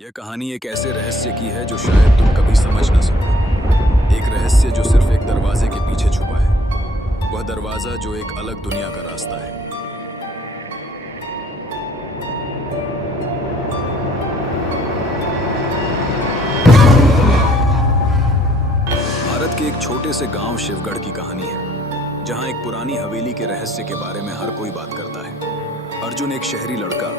यह कहानी एक ऐसे रहस्य की है जो शायद तुम कभी समझ न सको। एक रहस्य जो सिर्फ एक दरवाजे के पीछे छुपा है। वह दरवाजा जो एक अलग दुनिया का रास्ता है। भारत के एक छोटे से गांव शिवगढ़ की कहानी है, जहां एक पुरानी हवेली के रहस्य के बारे में हर कोई बात करता है। अर्जुन एक शहरी लड़का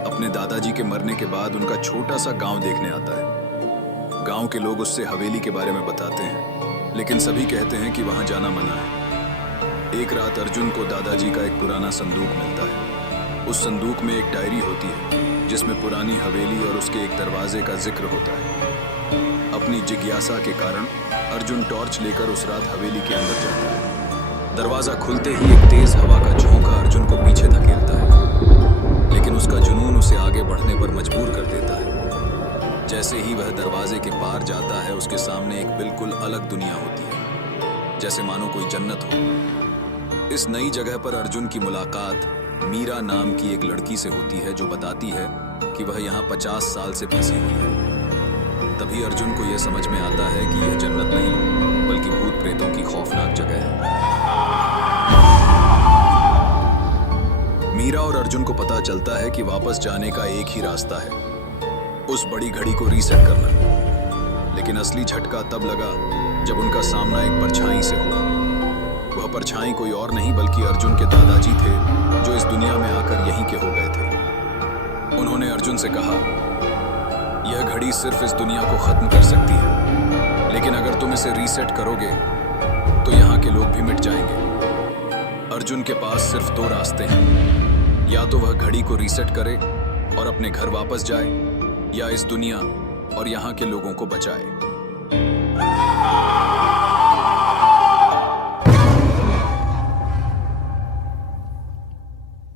अपने दादाजी के मरने के बाद उनका छोटा सा गांव देखने आता है। गांव के लोग उससे हवेली के बारे में बताते हैं, लेकिन सभी कहते हैं कि वहां जाना मना है। एक रात अर्जुन को दादाजी का एक पुराना संदूक मिलता है। उस संदूक में एक डायरी होती है, जिसमें पुरानी हवेली और उसके एक दरवाजे का जिक्र होता है। अपनी जिज्ञासा के कारण अर्जुन टॉर्च लेकर उस रात हवेली के अंदर जाता है। दरवाजा खुलते ही एक तेज हवा का झोंका अर्जुन को पीछे धकेलता है, लेकिन उसका जुनून उसे आगे बढ़ने पर मजबूर कर देता है। जैसे ही वह दरवाजे के पार जाता है, उसके सामने एक बिल्कुल अलग दुनिया होती है, जैसे मानो कोई जन्नत हो। इस नई जगह पर अर्जुन की मुलाकात मीरा नाम की एक लड़की से होती है, जो बताती है कि वह यहाँ 50 साल से फंसी हुई है। तभी अर्जुन को यह समझ में आता है कि यह जन्नत नहीं, बल्कि भूत प्रेतों की खौफनाक जगह है। मीरा और अर्जुन को पता चलता है कि वापस जाने का एक ही रास्ता है, उस बड़ी घड़ी को रीसेट करना। लेकिन असली झटका तब लगा जब उनका सामना एक परछाई से हुआ। वह परछाई कोई और नहीं बल्कि अर्जुन के दादाजी थे, जो इस दुनिया में आकर यहीं के हो गए थे। उन्होंने अर्जुन से कहा, यह घड़ी सिर्फ इस दुनिया को खत्म कर सकती है, लेकिन अगर तुम इसे रीसेट करोगे तो यहाँ के लोग भी मिट जाएंगे। अर्जुन के पास सिर्फ 2 रास्ते हैं, या तो वह घड़ी को रीसेट करे और अपने घर वापस जाए, या इस दुनिया और यहाँ के लोगों को बचाए।